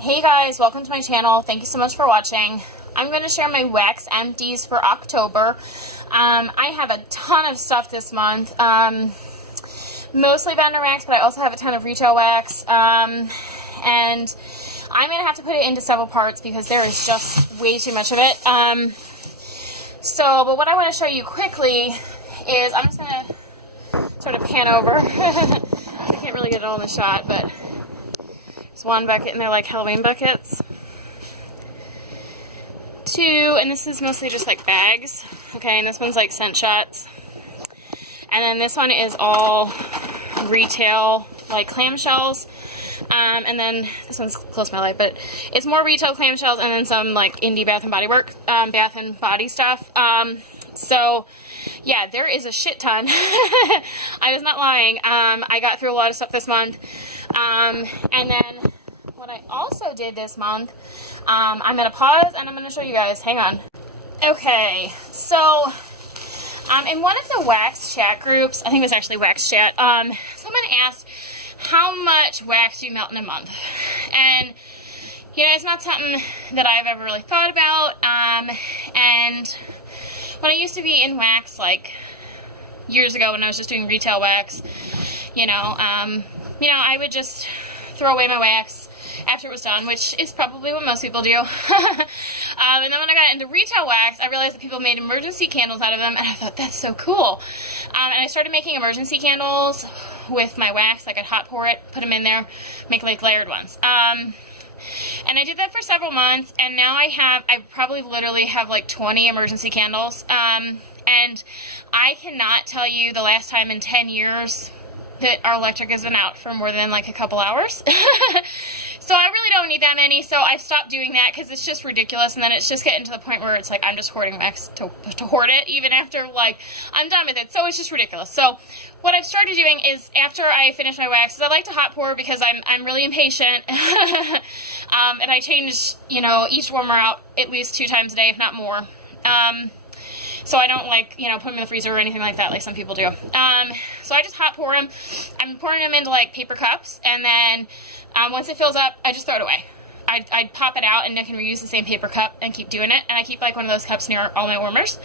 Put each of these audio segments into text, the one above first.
Hey guys, welcome to my channel. Thank you so much for watching. I'm going to share my wax empties for October. I have a ton of stuff this month. Mostly vendor wax, but I also have a ton of retail wax. And I'm going to have to put it into several parts because there is just way too much of it. But what I want to show you quickly is, I'm just going to sort of pan over. I can't really get it all in the shot, but there's one bucket and they're like Halloween buckets. Two, and this is mostly just like bags. Okay, and this one's like scent shots. And then this one is all retail, like clamshells. And then this one's close to my light, but it's more retail clamshells and then some like indie Bath and Body Work, Bath and Body stuff. So yeah, there is a shit ton. I was not lying. I got through a lot of stuff this month. And then what I also did this month, I'm going to pause and I'm going to show you guys. Hang on. Okay, so in one of the wax chat groups, I think it was actually wax chat, someone asked, how much wax do you melt in a month? And you know, it's not something that I've ever really thought about. And when I used to be in wax, like years ago when I was just doing retail wax, you know, I would just throw away my wax after it was done, which is probably what most people do. And then when I got into retail wax, I realized that people made emergency candles out of them, and I thought, that's so cool. And I started making emergency candles with my wax. I could hot pour it, put them in there, make like layered ones. And I did that for several months, and now I probably literally have like 20 emergency candles. And I cannot tell you the last time in 10 years that our electric has been out for more than like a couple hours. So I really don't need that many, so I've stopped doing that because it's just ridiculous, and then it's just getting to the point where it's like I'm just hoarding wax to hoard it, even after like I'm done with it. So it's just ridiculous. So what I've started doing is, after I finish my wax, I like to hot pour because I'm really impatient. And I change, you know, each warmer out at least 2 times a day, if not more. So I don't like, you know, put them in the freezer or anything like that like some people do. So I just hot pour them. I'm pouring them into like paper cups, and then once it fills up, I just throw it away. I pop it out and I can reuse the same paper cup and keep doing it. And I keep like one of those cups near all my warmers.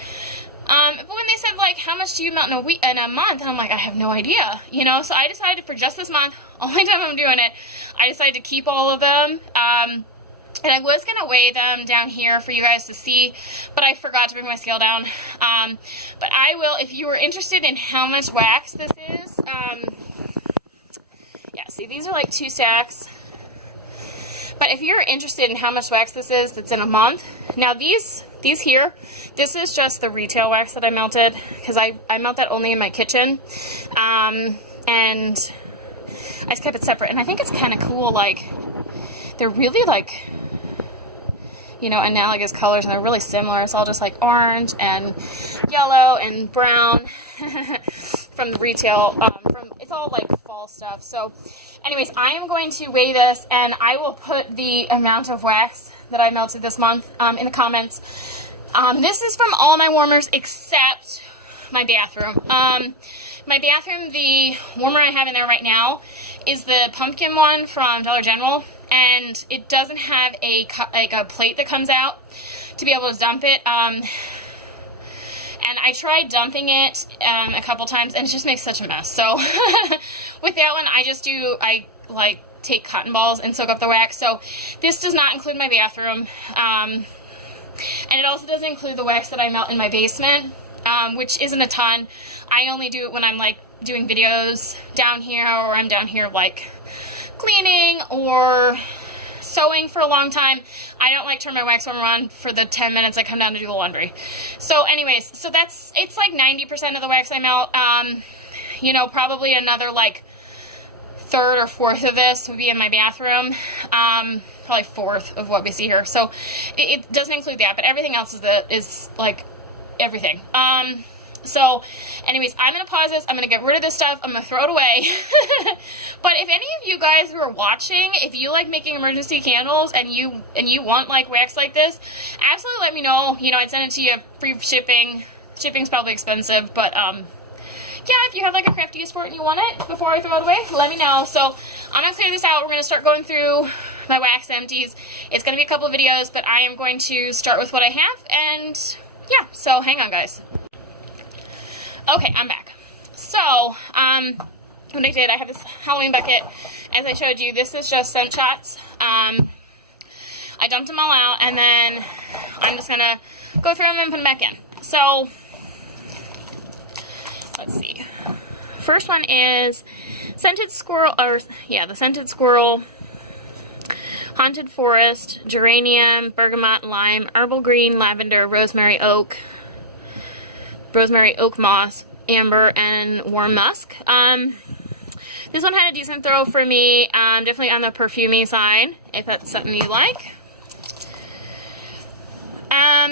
But when they said like, how much do you melt in a month? And I'm like, I have no idea, you know? So I decided for just this month, only time I'm doing it, I decided to keep all of them. And I was going to weigh them down here for you guys to see, but I forgot to bring my scale down. But I will, if you are interested in how much wax this is. Yeah, see, these are like 2 stacks. But if you're interested in how much wax this is that's in a month, now these here, this is just the retail wax that I melted, because I melt that only in my kitchen. And I just kept it separate, and I think it's kind of cool, like, they're really like, you know, analogous colors, and they're really similar. It's all just like orange and yellow and brown from the retail, it's all like fall stuff. So anyways, I am going to weigh this, and I will put the amount of wax that I melted this month in the comments. This is from all my warmers except my bathroom. My bathroom, the warmer I have in there right now is the pumpkin one from Dollar General, and it doesn't have a plate that comes out to be able to dump it. And I tried dumping it a couple times, and it just makes such a mess. So with that one, I like take cotton balls and soak up the wax. So this does not include my bathroom. And it also doesn't include the wax that I melt in my basement, which isn't a ton. I only do it when I'm like doing videos down here, or I'm down here like cleaning or sewing for a long time. I don't like turn my wax warmer on for the 10 minutes I come down to do the laundry. So anyways, so it's like 90% of the wax I melt. You know, probably another like 1/3 or 1/4 of this would be in my bathroom. Probably 1/4 of what we see here. So it doesn't include that, but everything else is like everything. So anyways, I'm going to pause this. I'm going to get rid of this stuff. I'm going to throw it away. But if any of you guys who are watching, if you like making emergency candles and you want like wax like this, absolutely let me know. You know, I'd send it to you free shipping. Shipping's probably expensive, but yeah, if you have like a crafty use for it and you want it before I throw it away, let me know. So I'm gonna clear this out. We're gonna start going through my wax empties. It's gonna be a couple of videos, but I am going to start with what I have, and yeah, so hang on, guys. Okay, I'm back. So, what I did, I have this Halloween bucket. As I showed you, this is just scent shots. I dumped them all out, and then I'm just gonna go through them and put them back in. So, let's see. First one is Scented Squirrel, the Scented Squirrel, Haunted Forest, Geranium, Bergamot, Lime, Herbal Green, Lavender, Rosemary Oak Moss, Amber, and Warm Musk. This one had a decent throw for me, definitely on the perfumey side, if that's something you like.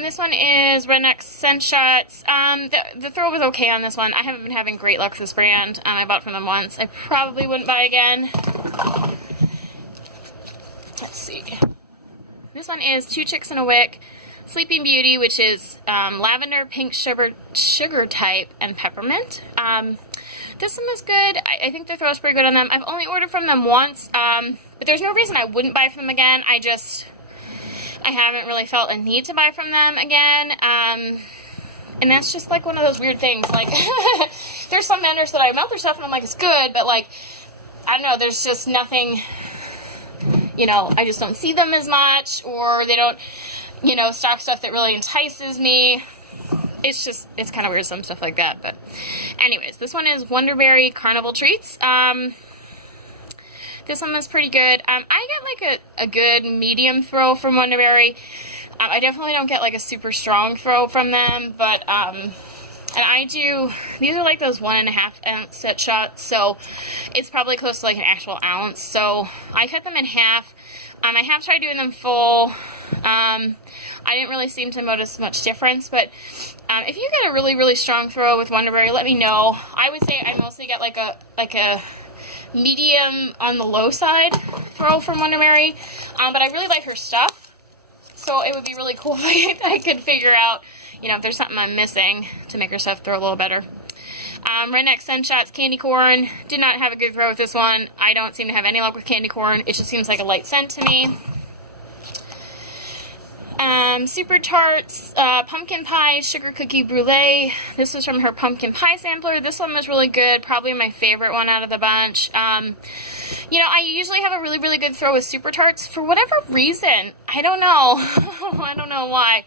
This one is Redneck Scent Shots. The throw was okay on this one. I haven't been having great luck with this brand. I bought from them once. I probably wouldn't buy again. Let's see. This one is Two Chicks in a Wick, Sleeping Beauty, which is lavender, pink sugar type, and peppermint. This one is good. I think the throw is pretty good on them. I've only ordered from them once, but there's no reason I wouldn't buy from them again. I haven't really felt a need to buy from them again, and that's just like one of those weird things. Like, there's some vendors that I melt their stuff and I'm like, it's good, but like, I don't know, there's just nothing, you know, I just don't see them as much, or they don't, you know, stock stuff that really entices me. It's kind of weird, some stuff like that. But anyways, this one is Wonderberry Carnival Treats. This one was pretty good. I get like a good medium throw from Wonderberry. I definitely don't get like a super strong throw from them, but and these are like those 1.5 ounce set shots, so it's probably close to like an actual ounce. So I cut them in half. I have tried doing them full. I didn't really seem to notice much difference, but if you get a really, really strong throw with Wonderberry, let me know. I would say I mostly get like a medium on the low side throw from Wonderberry, but I really like her stuff, so it would be really cool if I could figure out, you know, if there's something I'm missing to make her stuff throw a little better. Redneck Scent Shots Candy Corn, did not have a good throw with this one. I don't seem to have any luck with candy corn. It just seems like a light scent to me. Super Tarts, Pumpkin Pie, Sugar Cookie Brulee. This was from her Pumpkin Pie sampler. This one was really good, probably my favorite one out of the bunch. You know, I usually have a really, really good throw with Super Tarts. For whatever reason, I don't know. I don't know why.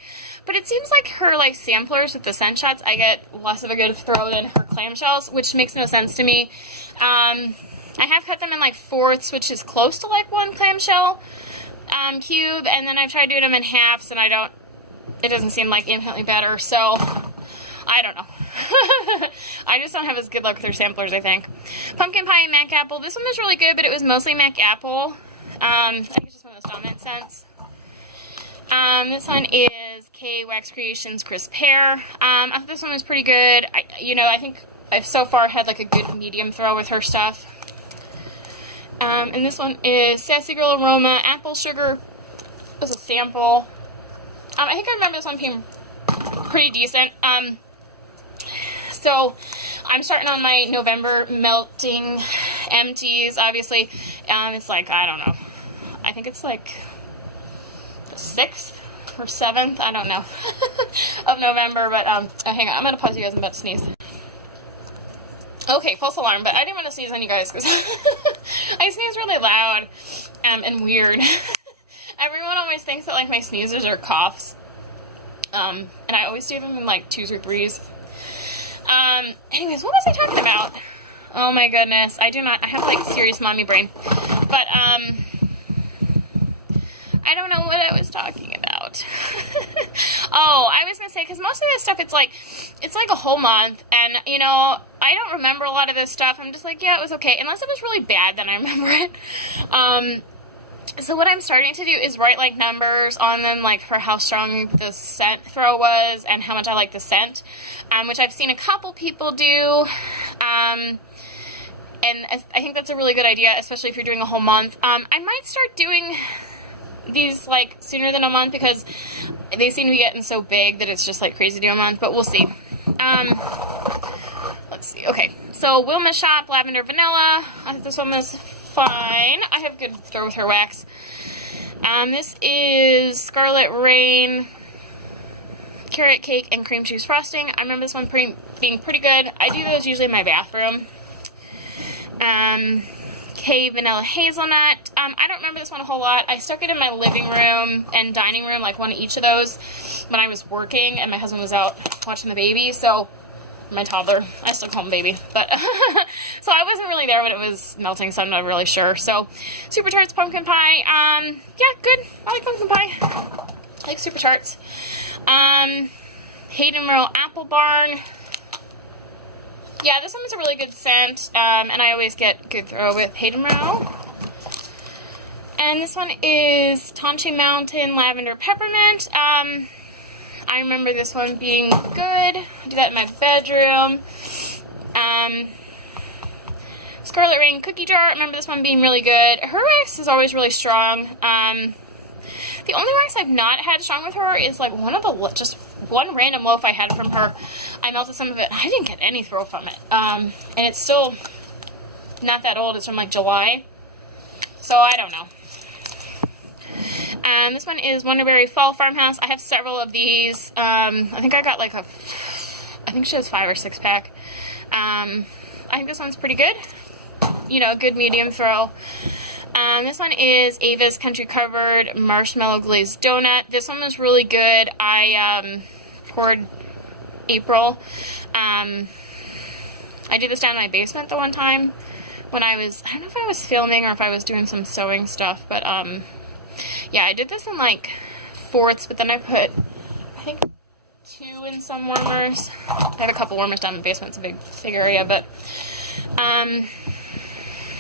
But it seems like her, like, samplers with the scent shots, I get less of a good throw than her clamshells, which makes no sense to me. I have cut them in, like, fourths, which is close to, like, one clamshell cube, and then I've tried doing them in halves, and it doesn't seem like infinitely better, so I don't know. I just don't have as good luck with her samplers, I think. Pumpkin Pie and Mac Apple. This one was really good, but it was mostly Mac Apple. I think it's just one of those dominant scents. This one is K Wax Creations Crisp Pear. I thought this one was pretty good. I think I've so far had like a good medium throw with her stuff. And this one is Sassy Girl Aroma Apple Sugar. It was a sample. I think I remember this one being pretty decent. So I'm starting on my November melting empties, obviously. It's like, I don't know. I think it's like the 6th or 7th, I don't know, of November. But hang on, I'm going to pause you guys. I'm about to sneeze. Okay, false alarm, but I didn't want to sneeze on you guys because I sneeze really loud and weird. Everyone always thinks that like my sneezes are coughs, and I always do them in like 2s or 3s. Anyways, what was I talking about? Oh my goodness, I have like serious mommy brain, but I don't know what I was talking about. Oh, I was gonna say, because most of this stuff, it's like a whole month, and you know, I don't remember a lot of this stuff. I'm just like, yeah, it was okay, unless it was really bad, then I remember it. So what I'm starting to do is write like numbers on them, like for how strong the scent throw was and how much I like the scent, which I've seen a couple people do. And I think that's a really good idea, especially if you're doing a whole month. I might start doing these like sooner than a month because they seem to be getting so big that it's just like crazy to do a month, but we'll see. Let's let's see. Okay, so Wilma Shop Lavender Vanilla. I think this one was fine. I have good throw with her wax. This is Scarlet Rain Carrot Cake and Cream Cheese Frosting. I remember this one being pretty good. I do those usually in my bathroom. K Vanilla Hazelnut. I don't remember this one a whole lot. I stuck it in my living room and dining room, like one of each of those, when I was working and my husband was out watching the baby. So, my toddler. I still call him baby. But, so I wasn't really there when it was melting, so I'm not really sure. So, Super Tarts Pumpkin Pie. Yeah, good. I like pumpkin pie. I like Super Tarts. Hayden Row Apple Barn. Yeah, this one was a really good scent, and I always get good throw with Hayden Row. And this one is Tomchi Mountain Lavender Peppermint. I remember this one being good. I do that in my bedroom. Scarlet Rain Cookie Jar. I remember this one being really good. Her wax is always really strong. The only wax I've not had strong with her is like just one random loaf I had from her. I melted some of it. I didn't get any throw from it. And it's still not that old. It's from like July. So I don't know. This one is Wonderberry Fall Farmhouse. I have several of these. I think I got like I think she has 5 or 6 pack. I think this one's pretty good. You know, good medium throw. This one is Ava's Country Covered Marshmallow Glazed Donut. This one was really good. I poured April. I did this down in my basement the one time when I don't know if I was filming or if I was doing some sewing stuff, but yeah, I did this in like fourths, but then I put, I think, 2 in some warmers. I have a couple warmers down in the basement. It's a big area, but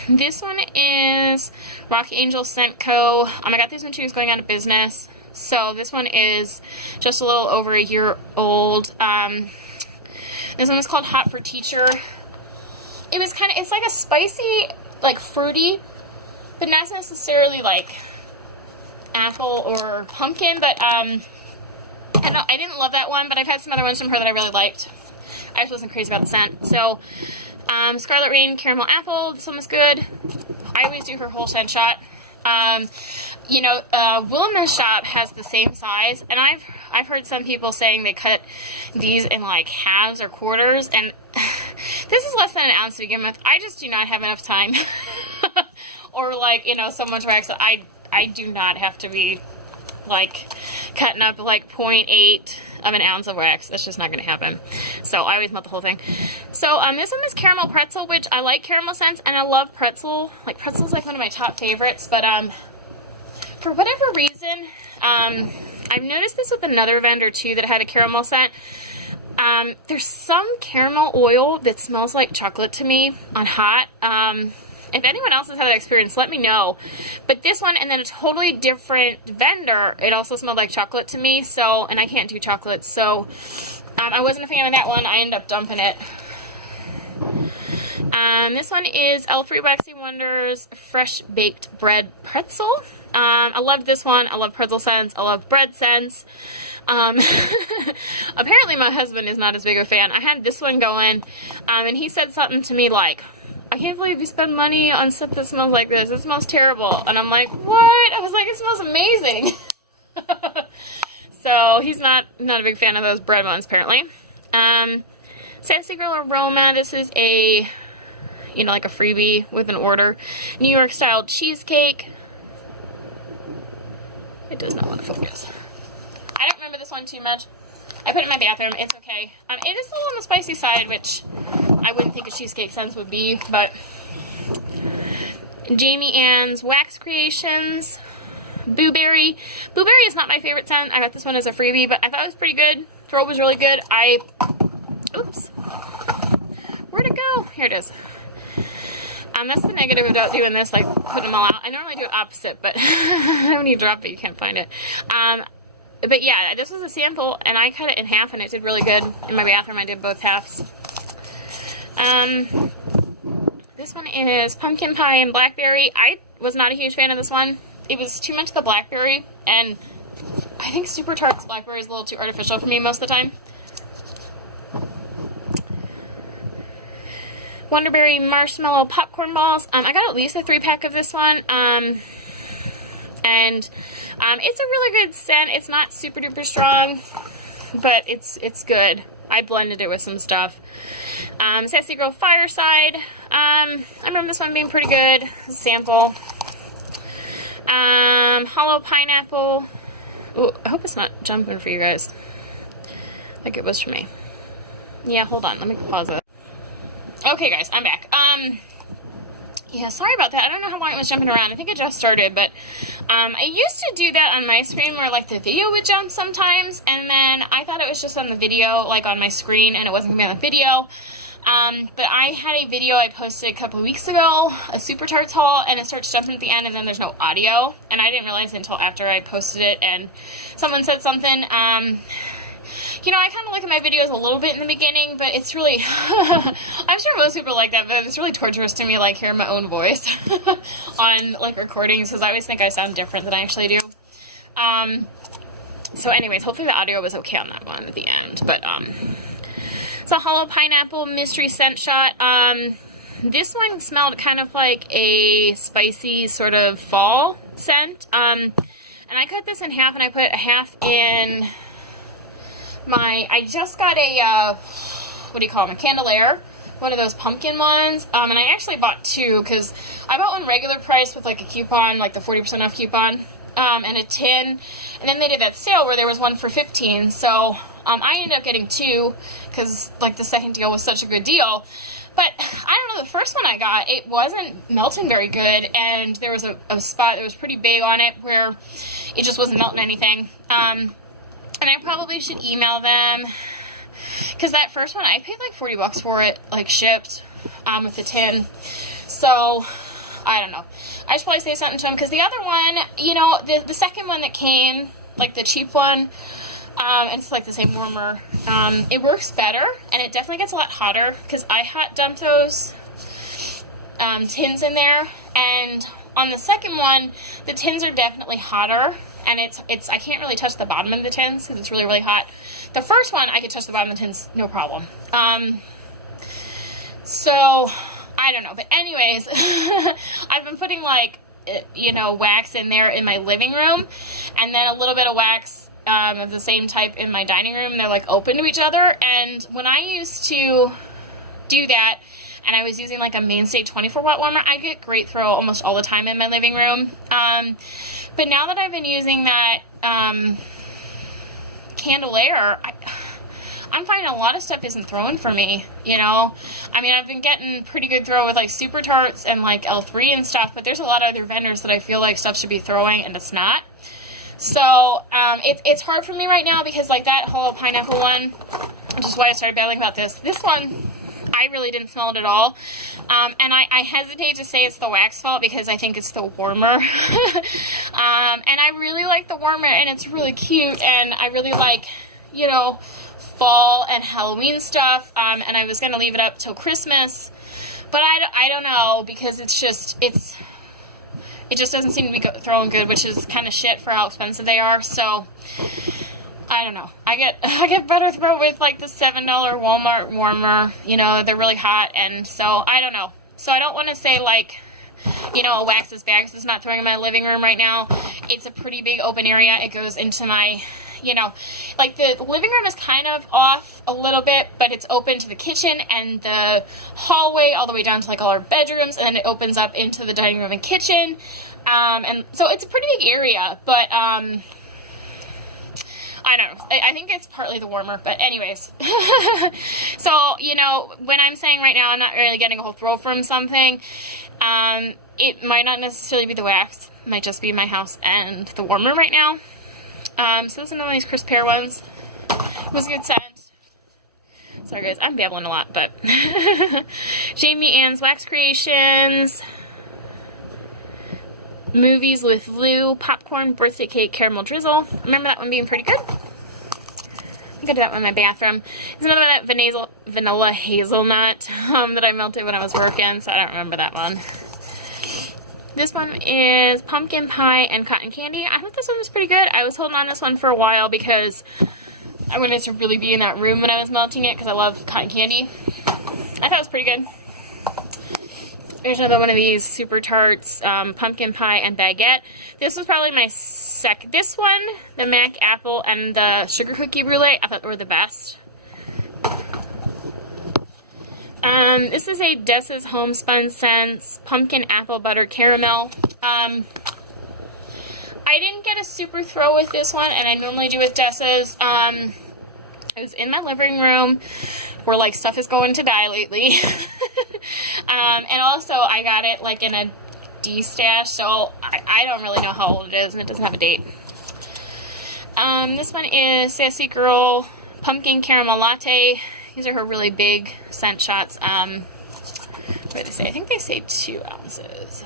this one is Rock Angel Scent Co. I got these when she was going out of business. So this one is just a little over a year old. This one is called Hot for Teacher. It's like a spicy, like fruity, but not necessarily like apple or pumpkin, but I didn't love that one, but I've had some other ones from her that I really liked. I just wasn't crazy about the scent. So, Scarlet Rain Caramel Apple, this one was good. I always do her whole scent shot. You know, Wilma's shop has the same size, and I've heard some people saying they cut these in like halves or quarters, and this is less than an ounce to begin with. I just do not have enough time, or like, you know, so much wax that I do not have to be like cutting up like 0.8 of an ounce of wax. That's just not going to happen. So I always melt the whole thing. So this one is Caramel Pretzel, which I like caramel scents, and I love pretzel. Like, pretzel's like one of my top favorites, but for whatever reason, I've noticed this with another vendor too that had a caramel scent. There's some caramel oil that smells like chocolate to me on hot. If anyone else has had that experience, let me know. But this one, and then a totally different vendor, it also smelled like chocolate to me. So, and I can't do chocolate, so I wasn't a fan of that one. I ended up dumping it. This one is L3 Waxy Wonders Fresh Baked Bread Pretzel. I loved this one. I love pretzel scents. I love bread scents. Apparently my husband is not as big a fan. I had this one going, and he said something to me like, I can't believe you spend money on stuff that smells like this. It smells terrible. And I'm like, what? I was like, it smells amazing. So he's not a big fan of those bread ones, apparently. Sassy Girl Aroma. This is a, you know, like a freebie with an order. New York style cheesecake. It does not want to focus. I don't remember this one too much. I put it in my bathroom. It's okay. It is a little on the spicy side, which I wouldn't think a cheesecake scent would be, but Jamie Ann's Wax Creations. Blueberry. Blueberry is not my favorite scent. I got this one as a freebie, but I thought it was pretty good. Throw was really good. Oops. Where'd it go? Here it is. That's the negative about doing this, like putting them all out. I normally do it opposite, but when you drop it, you can't find it. But yeah, this was a sample, and I cut it in half, and it did really good. In my bathroom, I did both halves. This one is Pumpkin Pie and Blackberry. I was not a huge fan of this one. It was too much the blackberry, and I think Super Tarts blackberry is a little too artificial for me most of the time. Wonderberry Marshmallow Popcorn Balls. I got at least a 3-pack of this one. And it's a really good scent. It's not super duper strong, but it's good. I blended it with some stuff. Sassy Girl Fireside. I remember this one being pretty good. Sample. Hollow Pineapple. Ooh, I hope it's not jumping for you guys like it was for me. Yeah, hold on. Let me pause it. Okay, guys, I'm back. Yeah, sorry about that. I don't know how long it was jumping around. I think it just started, but I used to do that on my screen where, like, the video would jump sometimes, and then I thought it was just on the video, like, on my screen, and it wasn't going to be on the video. But I had a video I posted a couple weeks ago, a Super Tarts haul, and it starts jumping at the end, and then there's no audio, and I didn't realize it until after I posted it, and someone said something. You know, I kind of look at my videos a little bit in the beginning, but it's really, I'm sure most people are like that, but it's really torturous to me, like, hearing my own voice on, like, recordings, because I always think I sound different than I actually do. So anyways, hopefully the audio was okay on that one at the end, but, it's a Hollow Pineapple Mystery Scent Shot. This one smelled kind of like a spicy sort of fall scent, and I cut this in half, and I put a half in I just got a, what do you call them, a Candelaire, one of those pumpkin ones, and I actually bought 2, because I bought one regular price with, like, a coupon, like the 40% off coupon, and a tin, and then they did that sale where there was one for 15, so, I ended up getting 2, because, like, the second deal was such a good deal, but, I don't know, the first one I got, it wasn't melting very good, and there was a spot that was pretty big on it where it just wasn't melting anything, and I probably should email them, because that first one, I paid like $40 for it, like shipped, with the tin, so, I don't know, I should probably say something to them, because the other one, you know, the second one that came, like the cheap one, and it's like the same warmer, it works better, and it definitely gets a lot hotter, because I hot dumped those, tins in there, and on the second one, the tins are definitely hotter, and it's I can't really touch the bottom of the tins because it's really, really hot. The first one, I could touch the bottom of the tins, no problem. So, I don't know. But anyways, I've been putting, like, you know, wax in there in my living room, and then a little bit of wax of the same type in my dining room. They're, like, open to each other, and when I used to do that, and I was using, like, a Mainstay 24-watt warmer, I get great throw almost all the time in my living room. But now that I've been using that Candelaire, I'm finding a lot of stuff isn't throwing for me, you know? I mean, I've been getting pretty good throw with, like, Super Tarts and, like, L3 and stuff, but there's a lot of other vendors that I feel like stuff should be throwing, and it's not. So, it's hard for me right now because, like, that Hollow Pineapple one, which is why I started battling about this one, I really didn't smell it at all, and I hesitate to say it's the wax fault because I think it's the warmer, and I really like the warmer, and it's really cute, and I really like, you know, fall and Halloween stuff, and I was going to leave it up till Christmas, but I don't know, because it just doesn't seem to be throwing good, which is kind of shit for how expensive they are, so I don't know. I get better throw with, like, the $7 Walmart warmer. You know, they're really hot, and so I don't know. So I don't want to say, like, you know, a wax is bad because it's not throwing in my living room right now. It's a pretty big open area. It goes into my, you know, like, the living room is kind of off a little bit, but it's open to the kitchen and the hallway all the way down to, like, all our bedrooms, and then it opens up into the dining room and kitchen. And so it's a pretty big area, but I don't know. I think it's partly the warmer, but anyways. So, you know, when I'm saying right now I'm not really getting a whole throw from something, it might not necessarily be the wax. It might just be my house and the warmer right now. So this is another one of these crisp pear ones. It was a good scent. Sorry guys, I'm babbling a lot, but Jamie Ann's Wax Creations, Movies with Lou, Popcorn, Birthday Cake, Caramel Drizzle. Remember that one being pretty good? I think I did that one in my bathroom. There's another one, that vanilla hazelnut, that I melted when I was working, so I don't remember that one. This one is Pumpkin Pie and Cotton Candy. I thought this one was pretty good. I was holding on to this one for a while because I wanted to really be in that room when I was melting it because I love cotton candy. I thought it was pretty good. Here's another one of these Super Tarts, pumpkin pie and baguette. This was probably my this one, the Mac Apple and the sugar cookie brulee, I thought they were the best. This is a Dessa's Homespun Scents pumpkin apple butter caramel. I didn't get a super throw with this one, and I normally do with Dessa's. I was in my living room where like stuff is going to die lately. And also I got it like in a D-stash, so I don't really know how old it is, and it doesn't have a date. This one is Sassy Girl Pumpkin Caramel Latte. These are her really big scent shots. What do they say? I think they say 2 ounces.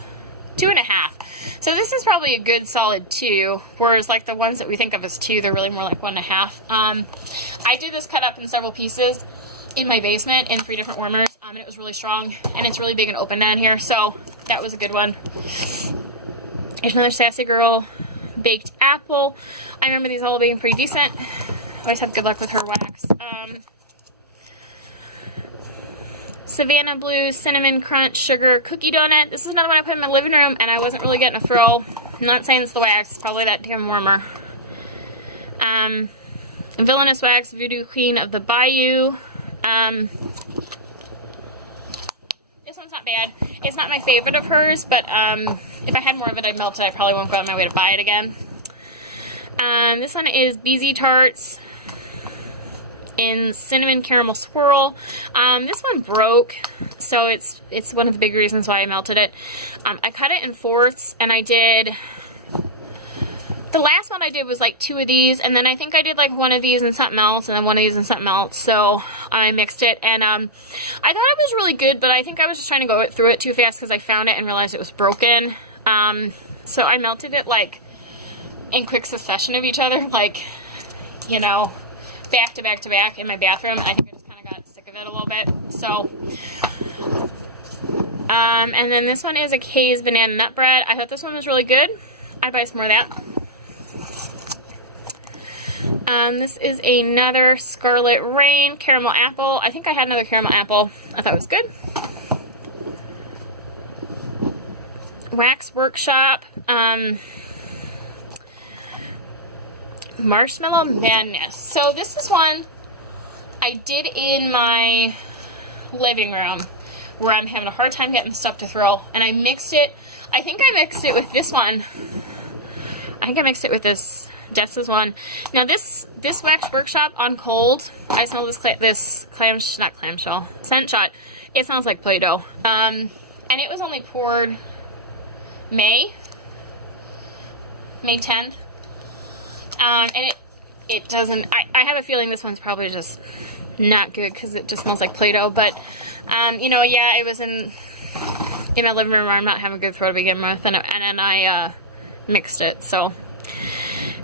2.5. So this is probably a good solid 2, whereas like the ones that we think of as 2, they're really more like 1.5. I did this cut up in several pieces in my basement in 3 different warmers, and it was really strong, and it's really big and open down here, so that was a good one. Here's another Sassy Girl Baked Apple. I remember these all being pretty decent. I always have good luck with her wax. Savannah Blue Cinnamon Crunch Sugar Cookie Donut. This is another one I put in my living room, and I wasn't really getting a throw. I'm not saying it's the wax, it's probably that damn warmer. Villainous Wax Voodoo Queen of the Bayou. This one's not bad. It's not my favorite of hers, but if I had more of it, I'd melt it. I probably won't go out of my way to buy it again. This one is BZ Tarts in Cinnamon Caramel Swirl. This one broke, so it's one of the big reasons why I melted it. I cut it in fourths, and I did... The last one I did was like 2 of these, and then I think I did like 1 of these and something else, and then 1 of these and something else, so I mixed it, and I thought it was really good, but I think I was just trying to go through it too fast because I found it and realized it was broken. So I melted it like in quick succession of each other, like, you know, back to back to back in my bathroom. I think I just kind of got sick of it a little bit, so... and then this one is a Kay's Banana Nut Bread. I thought this one was really good. I'd buy some more of that. This is another Scarlet Rain Caramel Apple. I think I had another Caramel Apple. I thought it was good. Wax Workshop. Marshmallow Madness. So this is one I did in my living room where I'm having a hard time getting stuff to throw. And I mixed it. I think I mixed it with this one. I think I mixed it with this Dessa's one. Now this Wax Workshop on cold, I smell this scent shot. It smells like Play-Doh. And it was only poured May 10th. And it doesn't, I have a feeling this one's probably just not good because it just smells like Play-Doh. But, you know, yeah, it was in my living room where I'm not having a good throw to begin with, and then I mixed it, so.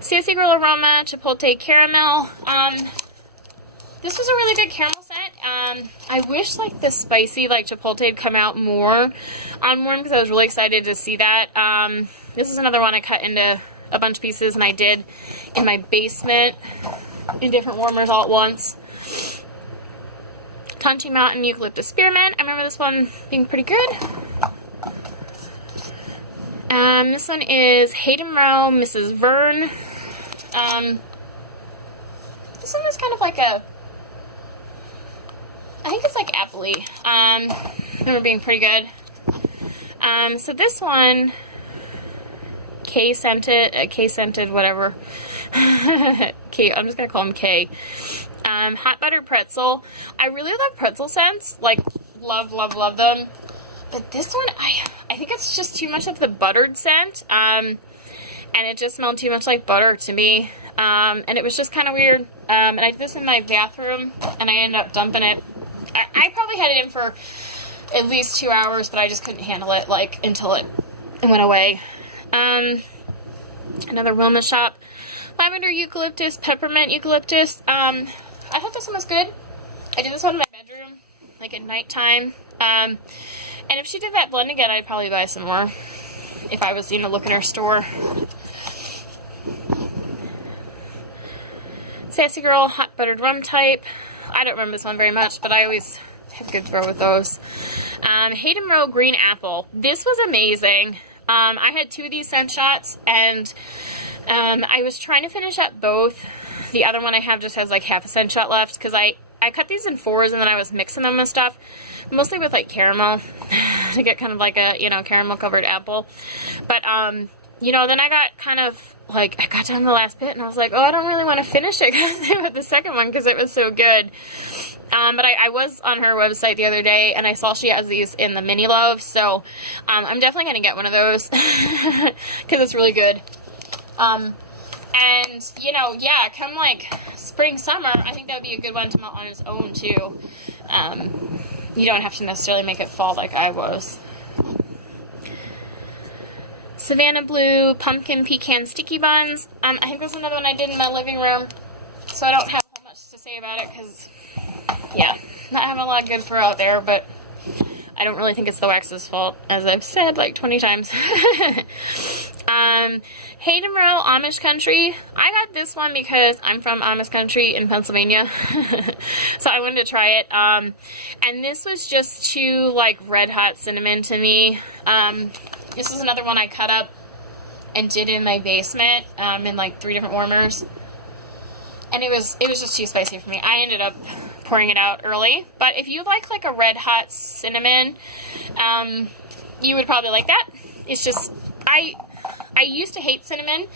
Sassy Girl Aroma Chipotle Caramel. This was a really good caramel scent. I wish like the spicy like Chipotle had come out more on warm because I was really excited to see that. This is another one I cut into a bunch of pieces, and I did in my basement in different warmers all at once. Touchy Mountain Eucalyptus Spearmint. I remember this one being pretty good. This one is Hayden Rowe Mrs. Vern. This one is kind of like a, I think it's like appley. They were being pretty good. So this one, K-scented, whatever. K, I'm just gonna call him K. Hot butter pretzel. I really love pretzel scents. Like, love, love, love them. But this one, I think it's just too much of the buttered scent. And it just smelled too much like butter to me. And it was just kind of weird. And I did this in my bathroom, and I ended up dumping it. I probably had it in for at least 2 hours, but I just couldn't handle it, like, until it went away. Another Wilma Shop. Lavender Eucalyptus, Peppermint Eucalyptus. I thought this one was good. I did this one in my bedroom, like, at nighttime. And if she did that blend again, I'd probably buy some more if I was, you know, looking at her store. Sassy Girl Hot Buttered Rum Type. I don't remember this one very much, but I always Have a good throw with those. Hayden Row Green Apple. This was amazing. I had 2 of these scent shots, and I was trying to finish up both. The other one I have just has like half a scent shot left, because I cut these in 4s, and then I was mixing them with stuff, mostly with like caramel, to get kind of like a, you know, caramel covered apple. But, you know, then I got kind of like, I got down to the last bit, and I was like, oh, I don't really want to finish it with the second one, because it was so good. But I was on her website the other day, and I saw she has these in the mini love, so I'm definitely going to get one of those, because it's really good. And, you know, yeah, come like spring, summer, I think that would be a good one to melt on its own, too. You don't have to necessarily make it fall like I was. Savannah Blue Pumpkin Pecan Sticky Buns. I think this is another one I did in my living room, so I don't have a whole much to say about it, because, yeah, not having a lot of good for out there, but I don't really think it's the wax's fault, as I've said like 20 times. Hayden Row Amish Country. I got this one because I'm from Amish Country in Pennsylvania, so I wanted to try it. And this was just too like red hot cinnamon to me. This is another one I cut up and did in my basement in like 3 different warmers, and it was just too spicy for me. I ended up pouring it out early, but if you like a red hot cinnamon, you would probably like that. It's just, I used to hate cinnamon,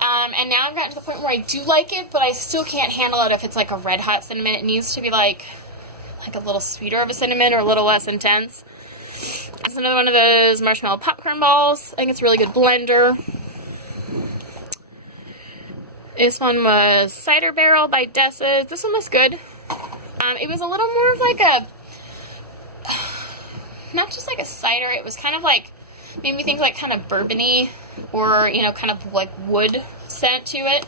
and now I've gotten to the point where I do like it, but I still can't handle it if it's like a red hot cinnamon. It needs to be like a little sweeter of a cinnamon, or a little less intense. It's another one of those marshmallow popcorn balls. I think it's a really good blender. This one was Cider Barrel by Dessa's. This one was good. It was a little more of like a, not just like a cider, it was kind of like, made me think like kind of bourbon-y, or, you know, kind of like wood scent to it.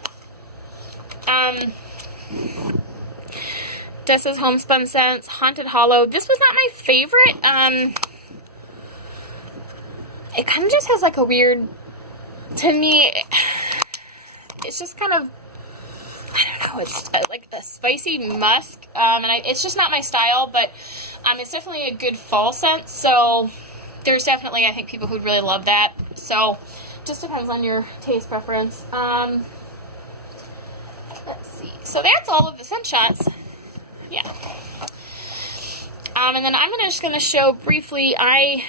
Dessa's Homespun Scents, Haunted Hollow. This was not my favorite. It kind of just has like a weird, to me, it's just kind of, I don't know, it's like a spicy musk, and it's just not my style, but it's definitely a good fall scent, so there's definitely, I think, people who'd really love that, so just depends on your taste preference. Let's see, so that's all of the scent shots, yeah, and then I'm just going to show briefly, I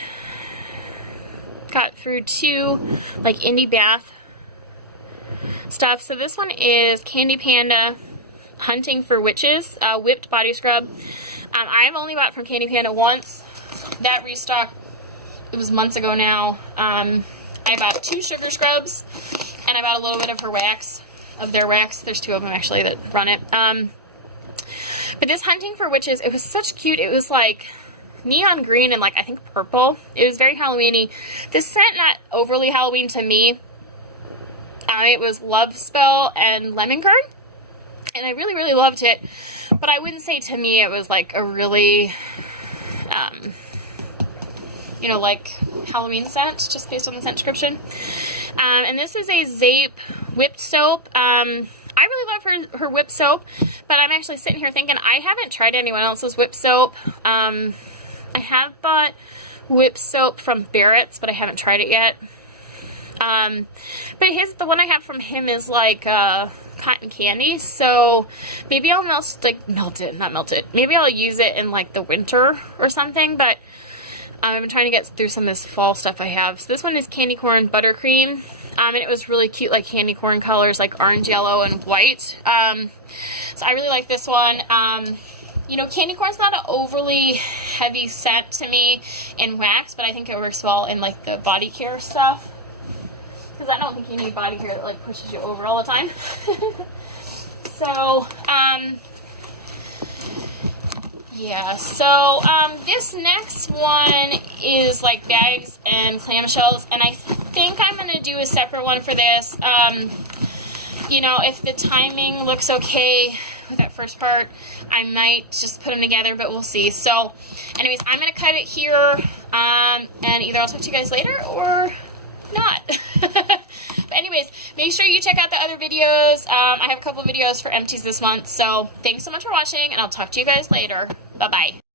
got through 2, like, indie bath stuff. So this one is Candy Panda Hunting for Witches, whipped body scrub. I've only bought from Candy Panda once. That restock, it was months ago now. I bought 2 sugar scrubs, and I bought a little bit of her wax, of their wax. There's 2 of them actually that run it. But this Hunting for Witches, it was such cute. It was like neon green and like I think purple. It was very Halloween-y. This scent, not overly Halloween to me. It was Love Spell and Lemon Curd, and I really, really loved it, but I wouldn't say to me it was like a really, you know, like Halloween scent, just based on the scent description. And this is a Zape whipped soap. I really love her whipped soap, but I'm actually sitting here thinking I haven't tried anyone else's whipped soap. I have bought whipped soap from Barrett's, but I haven't tried it yet. But the one I have from him is like, cotton candy, so maybe I'll melt it. Maybe I'll use it in like the winter or something, but I've been trying to get through some of this fall stuff I have. So this one is Candy Corn Buttercream, and it was really cute, like candy corn colors, like orange, yellow, and white. So I really like this one. You know, candy corn's not an overly heavy scent to me in wax, but I think it works well in like the body care stuff. Because I don't think you need body care that like pushes you over all the time. So, yeah, so this next one is like bags and clamshells, and I think I'm going to do a separate one for this. You know, if the timing looks okay with that first part, I might just put them together, but we'll see. So, anyways, I'm going to cut it here, and either I'll talk to you guys later or not. But anyways, make sure you check out the other videos. I have a couple of videos for Empties this month, so thanks so much for watching, and I'll talk to you guys later. Bye-bye.